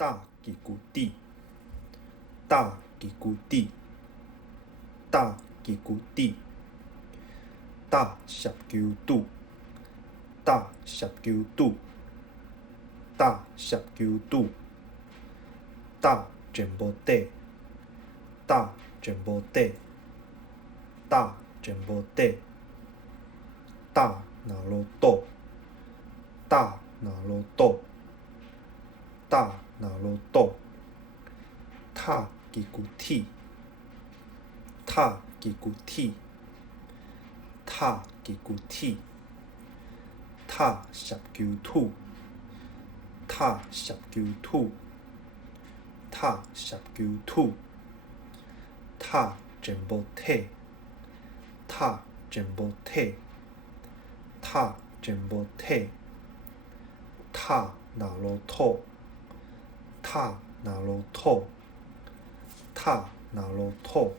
大吉古地，大吉古地，大吉古地，大十九度，大十九度，大十九度，大全部底，大全部底，大全部底，大那罗豆，大那罗豆，大那罗豆，塔吉古蒂，塔吉古蒂，塔吉古蒂，塔十九土，塔十九土，塔十九土，塔全部体，塔全部体，塔全部体，塔那罗土，塔那罗土，塔那罗土，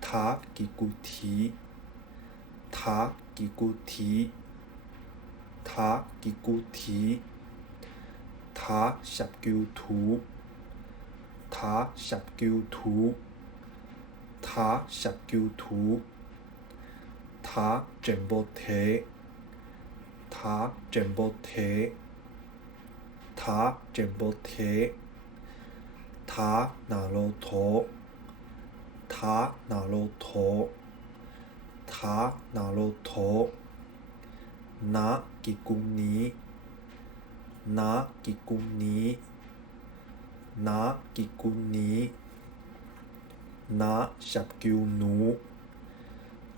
塔吉古提，塔吉古提，塔吉古提，塔十九土，塔十九土，塔十九土，塔全部体，塔全部体，塔全部体，塔那罗土，塔那罗土，塔那罗土，那吉古尼，那吉古尼，那吉古尼，那十九努，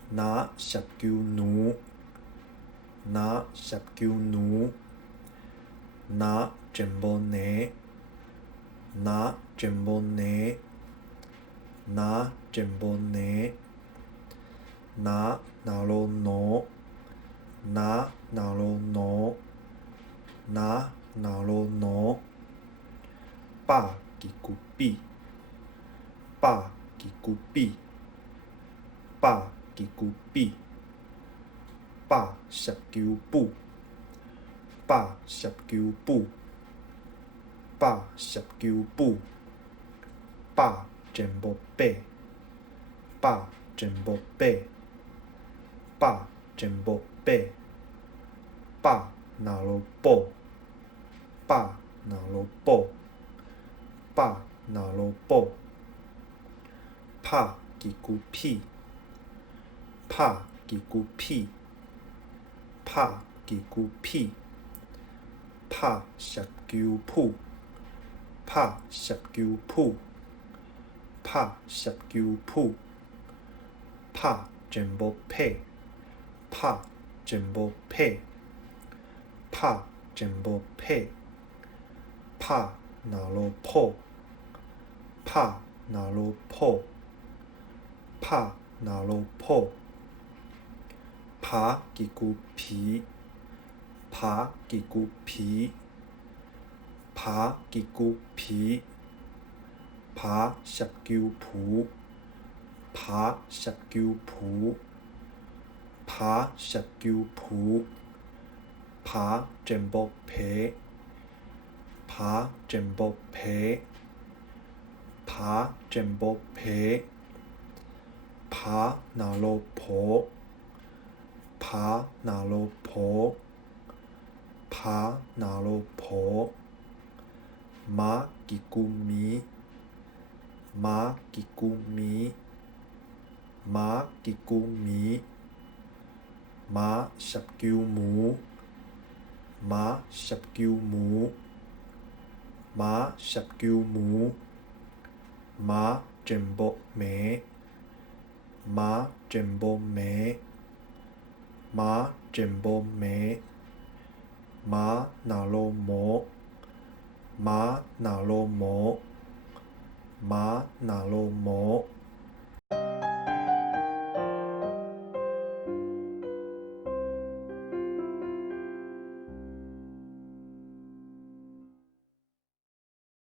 那十九努，那十九努，那全部呢，那全部呢，那全部呢，那那罗诺，那那罗诺，那那罗诺，巴吉古比，巴吉古比，巴吉古比，巴十九步，巴十九步，巴十九步，巴全部背，巴全部背，巴全部背，巴那罗布，巴那罗布，巴那罗布，帕吉古皮，帕吉古皮，帕吉古皮，帕十九铺，帕十九铺，帕十九铺，帕全部配，帕全部配，帕全部配，帕那罗破，帕那罗破，帕那罗破，帕吉古皮，帕吉古皮，帕吉古皮，帕十九铺，帕十九铺，帕十九铺，帕全部皮，帕全部皮，帕全部皮，帕那罗婆，帕那罗婆，帕那罗婆，马吉古米，马吉古米，马吉古米，马十九母，马十九母，馬十九母，馬全部咩，馬全部咩，馬全部咩，馬那羅摩，馬那羅摩，馬那羅摩。